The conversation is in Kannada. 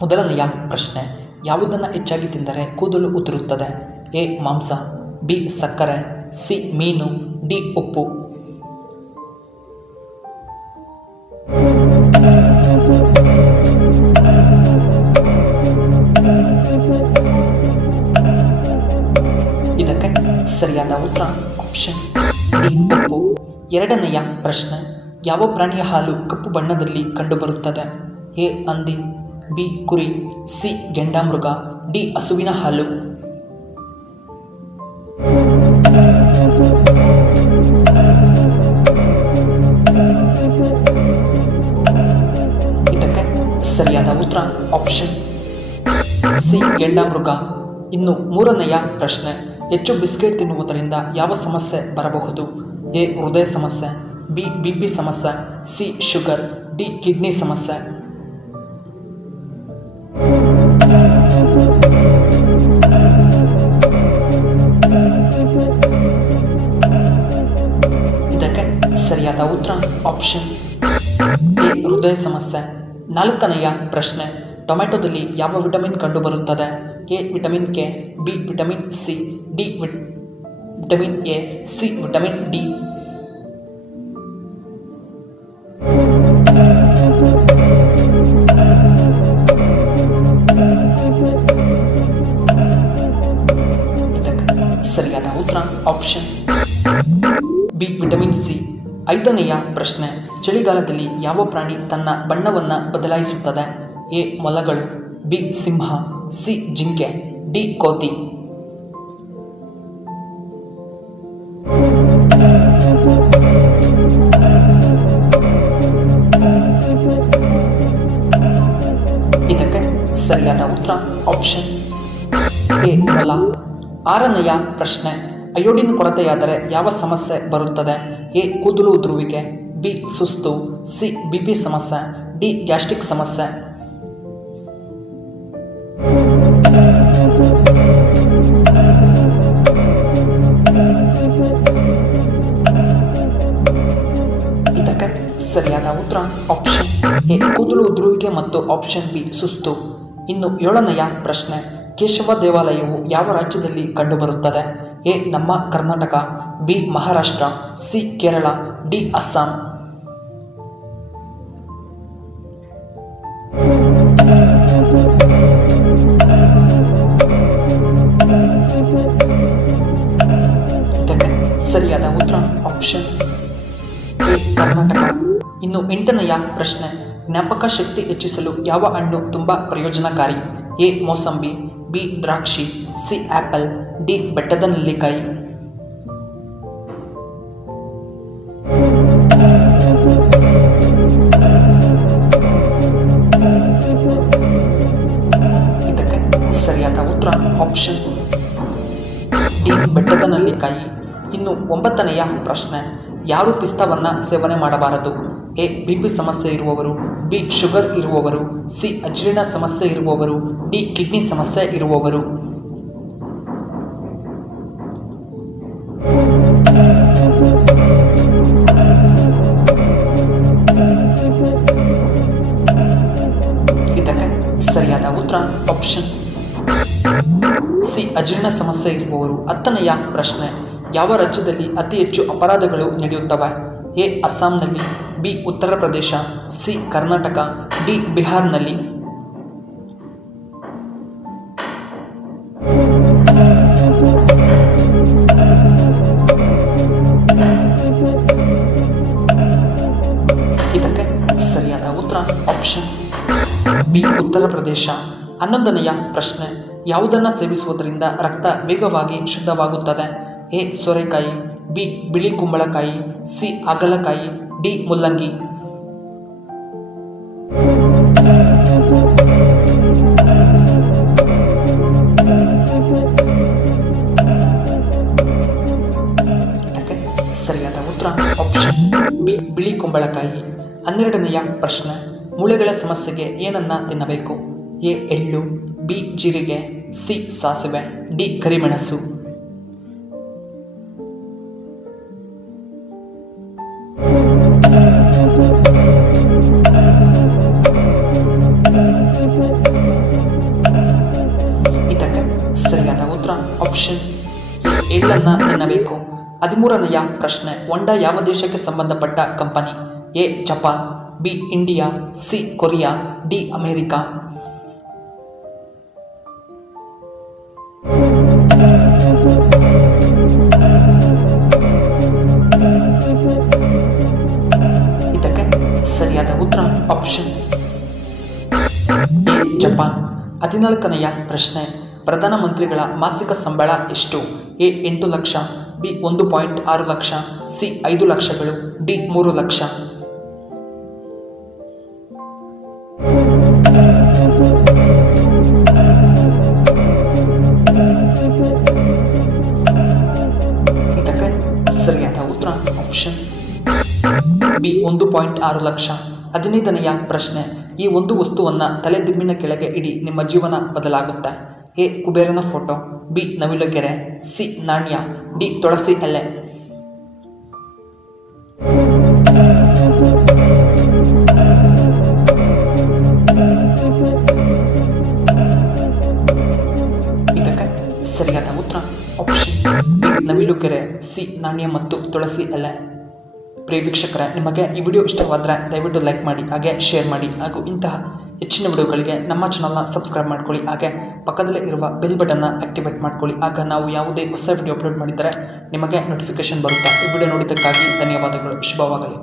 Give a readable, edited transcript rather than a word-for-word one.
ಮೊದಲನೆಯ ಪ್ರಶ್ನೆ, ಯಾವುದನ್ನು ಹೆಚ್ಚಾಗಿ ತಿಂದರೆ ಕೂದಲು ಉದುರುತ್ತದೆ? ಎ ಮಾಂಸ, ಬಿ ಸಕ್ಕರೆ, ಸಿ ಮೀನು, ಡಿ ಉಪ್ಪು. ಇದಕ್ಕೆ ಸರಿಯಾದ ಉತ್ತರ ಆಪ್ಷನ್ ಡಿ ಉಪ್ಪು. ಎರಡನೆಯ ಪ್ರಶ್ನೆ, ಯಾವ ಪ್ರಾಣಿಯ ಹಾಲು ಕಪ್ಪು ಬಣ್ಣದಲ್ಲಿ ಕಂಡುಬರುತ್ತದೆ? ಎ ಹಂದಿ, ಬಿ ಕುರಿ, ಸಿ ಗೆಂಡಾಮೃಗ, ಡಿ ಹಸುವಿನ ಹಾಲು. ಇದಕ್ಕೆ ಸರಿಯಾದ ಉತ್ತರ ಆಪ್ಷನ್ ಸಿ ಗೆಂಡಾಮೃಗ. ಇನ್ನು ಮೂರನೆಯ ಪ್ರಶ್ನೆ, ಹೆಚ್ಚು ಬಿಸ್ಕೆಟ್ ತಿನ್ನುವುದರಿಂದ ಯಾವ ಸಮಸ್ಯೆ ಬರಬಹುದು? ಎ ಹೃದಯ ಸಮಸ್ಯೆ, ಬಿ BP ಸಮಸ್ಯೆ, ಸಿ ಶುಗರ್, ಡಿ ಕಿಡ್ನಿ ಸಮಸ್ಯೆ. ಇದಕ್ಕೆ ಸರಿಯಾದ ಉತ್ತರ ಆಪ್ಷನ್ ಎ ಹೃದಯ ಸಮಸ್ಯೆ. ನಾಲ್ಕನೆಯ ಪ್ರಶ್ನೆ, ಟೊಮೆಟೊದಲ್ಲಿ ಯಾವ ವಿಟಮಿನ್ ಕಂಡುಬರುತ್ತದೆ? A vitamin K, B vitamin C, D vitamin A, C vitamin D. ಸರಿಯಾದ ಉತ್ತರ ಆಪ್ಷನ್ ಬಿ ವಿಟಮಿನ್ ಸಿ. ಐದನೆಯ ಪ್ರಶ್ನೆ, ಚಳಿಗಾಲದಲ್ಲಿ ಯಾವ ಪ್ರಾಣಿ ತನ್ನ ಬಣ್ಣವನ್ನು ಬದಲಾಯಿಸುತ್ತದೆ? ಎ ಮೊಲಗಳು, ಬಿ ಸಿಂಹ, ಸಿ ಜಿಂಕೆ, ಡಿ ಕೋತಿ. ಇದಕ್ಕೆ ಸರಿಯಾದ ಉತ್ತರ ಆಪ್ಷನ್ ಎ ಮೊಲ. ಆರನೆಯ ಪ್ರಶ್ನೆ, ಅಯೋಡಿನ್ ಕೊರತೆಯಾದರೆ ಯಾವ ಸಮಸ್ಯೆ ಬರುತ್ತದೆ? ಎ ಕೂದಲು ಉದುರುವಿಕೆ, ಬಿ ಸುಸ್ತು, ಸಿ BP ಸಮಸ್ಯೆ, ಡಿ ಗ್ಯಾಸ್ಟ್ರಿಕ್ ಸಮಸ್ಯೆ. ಇದಕ್ಕೆ ಸರಿಯಾದ ಉತ್ತರ ಆಪ್ಷನ್ ಎ ಕೂದಲು ಉದುರುವಿಕೆ ಮತ್ತು ಆಪ್ಷನ್ ಬಿ ಸುಸ್ತು. ಇನ್ನು ಏಳನೆಯ ಪ್ರಶ್ನೆ, ಕೇಶವ ದೇವಾಲಯವು ಯಾವ ರಾಜ್ಯದಲ್ಲಿ ಕಂಡುಬರುತ್ತದೆ? ಎ ನಮ್ಮ Karnataka, B Maharashtra, C Kerala, D Assam. ಇದಕ್ಕೆ ಸರಿಯಾದ ಉತ್ತರ ಆಪ್ಷನ್ ಎ ಕರ್ನಾಟಕ. ಇನ್ನು ಎಂಟನೆಯ ಪ್ರಶ್ನೆ, ಜ್ಞಾಪಕ ಶಕ್ತಿ ಹೆಚ್ಚಿಸಲು ಯಾವ ಹಣ್ಣು ತುಂಬ ಪ್ರಯೋಜನಕಾರಿ? ಎ ಮೋಸಂಬಿ, ಬಿ ದ್ರಾಕ್ಷಿ, ಸಿ ಆಪಲ್, ಡಿ ಬೆಟ್ಟದ ನೆಲ್ಲಿಕಾಯಿ. ಇದಕ್ಕೆ ಸರಿಯಾದ ಉತ್ತರ ಆಪ್ಷನ್ ಡಿ ಬೆಟ್ಟದ ನೆಲ್ಲಿಕಾಯಿ. ಇನ್ನು ಒಂಬತ್ತನೆಯ ಪ್ರಶ್ನೆ, ಯಾರು ಪಿಸ್ತಾವನ್ನು ಸೇವನೆ ಮಾಡಬಾರದು? ಎ BP ಸಮಸ್ಯೆ ಇರುವವರು, ಬಿ ಶುಗರ್ ಇರುವವರು, ಸಿ ಅಜೀರ್ಣ ಸಮಸ್ಯೆ ಇರುವವರು, ಡಿ ಕಿಡ್ನಿ ಸಮಸ್ಯೆ ಇರುವವರು. ಇದಕ್ಕೆ ಸರಿಯಾದ ಉತ್ತರ ಆಪ್ಷನ್ ಸಿ ಅಜೀರ್ಣ ಸಮಸ್ಯೆ ಇರುವವರು. ಹತ್ತನೆಯ ಪ್ರಶ್ನೆ, ಯಾವ ರಾಜ್ಯದಲ್ಲಿ ಅತಿ ಹೆಚ್ಚು ಅಪರಾಧಗಳು ನಡೆಯುತ್ತವೆ? ಎ ಅಸ್ಸಾಂನಲ್ಲಿ, B Uttar Pradesh, C Karnataka, D ಬಿಹಾರ್ನಲ್ಲಿ. ಇದಕ್ಕೆ ಸರಿಯಾದ ಉತ್ತರ ಆಪ್ಷನ್ ಬಿ ಉತ್ತರ ಪ್ರದೇಶ. 11ನೆಯ ಪ್ರಶ್ನೆ, ಯಾವುದನ್ನು ಸೇವಿಸುವುದರಿಂದ ರಕ್ತ ವೇಗವಾಗಿ ಶುದ್ಧವಾಗುತ್ತದೆ? ಎ ಸೋರೆಕಾಯಿ, ಬಿ ಬಿಳಿ ಕುಂಬಳಕಾಯಿ, ಸಿ ಹಾಗಲಕಾಯಿ, ಡಿ ಮುಲ್ಲಂಗಿ. ಇದಕ್ಕೆ ಸರಿಯಾದ ಉತ್ತರ ಆಪ್ಷನ್ ಬಿ ಬಿಳಿ ಕುಂಬಳಕಾಯಿ. 12ನೆಯ ಪ್ರಶ್ನೆ, ಮೂಳೆಗಳ ಸಮಸ್ಯೆಗೆ ಏನನ್ನ ತಿನ್ನಬೇಕು? ಎ ಎಳ್ಳು, ಬಿ ಜೀರಿಗೆ, ಸಿ ಸಾಸಿವೆ, ಡಿ ಕರಿಮೆಣಸು. ಆಪ್ಷನ್ ಎಳ್ಳನ್ನು ತಿನ್ನಬೇಕು. 13ನೆಯ ಪ್ರಶ್ನೆ, ಹೊಂಡಾ ಯಾವ ದೇಶಕ್ಕೆ ಸಂಬಂಧಪಟ್ಟ company? A Japan, B India, C Korea, D America. ಇದಕ್ಕೆ ಸರಿಯಾದ ಉತ್ತರ ಆಪ್ಷನ್ ಎ ಜಪಾನ್. 14ನೆಯ ಪ್ರಶ್ನೆ, ಪ್ರಧಾನಮಂತ್ರಿಗಳ ಮಾಸಿಕ ಸಂಬಳ ಎಷ್ಟು? A 8 lakh, B 1.6 lakh, C 5 ಲಕ್ಷಗಳು, ಡಿ 3 ಲಕ್ಷ. ಇದಕ್ಕೆ ಸರಿಯಾದ ಉತ್ತರ ಆಪ್ಷನ್ ಬಿ 1.6 ಲಕ್ಷ. 15ನೆಯ ಪ್ರಶ್ನೆ, ಈ ಒಂದು ವಸ್ತುವನ್ನು ತಲೆದಿಂಬಿನ ಕೆಳಗೆ ಇಡಿ, ನಿಮ್ಮ ಜೀವನ ಬದಲಾಗುತ್ತೆ. ಎ ಕುಬೇರನ ಫೋಟೋ, ಬಿ ನವಿಲುಗೆರೆ, ಸಿ ನಾಣ್ಯ, ಡಿ ತುಳಸಿ ಎಲೆ. ಇದಕ್ಕೆ ಸರಿಯಾದ ಉತ್ತರ ಆಪ್ಷನ್ ಬಿ ನವಿಲುಗೆರೆ, ಸಿ ನಾಣ್ಯ ಮತ್ತು ತುಳಸಿ ಎಲೆ. ಪ್ರಿಯ ವೀಕ್ಷಕರೇ, ನಿಮಗೆ ಈ ವಿಡಿಯೋ ಇಷ್ಟವಾದರೆ ದಯವಿಟ್ಟು ಲೈಕ್ ಮಾಡಿ, ಹಾಗೆ ಶೇರ್ ಮಾಡಿ, ಹಾಗೂ ಇಂತಹ ಹೆಚ್ಚಿನ ವಿಡಿಯೋಗಳಿಗೆ ನಮ್ಮ ಚಾನಲ್ನ ಸಬ್ಸ್ಕ್ರೈಬ್ ಮಾಡ್ಕೊಳ್ಳಿ. ಹಾಗೆ ಪಕ್ಕದಲ್ಲೇ ಇರುವ ಬೆಲ್ ಬಟನ್ನ ಆಕ್ಟಿವೇಟ್ ಮಾಡ್ಕೊಳ್ಳಿ. ಆಗ ನಾವು ಯಾವುದೇ ಹೊಸ ವಿಡಿಯೋ ಅಪ್ಲೋಡ್ ಮಾಡಿದರೆ ನಿಮಗೆ ನೋಟಿಫಿಕೇಶನ್ ಬರುತ್ತೆ. ಈ ವಿಡಿಯೋ ನೋಡಿದ್ದಕ್ಕಾಗಿ ಧನ್ಯವಾದಗಳು. ಶುಭವಾಗಲಿ.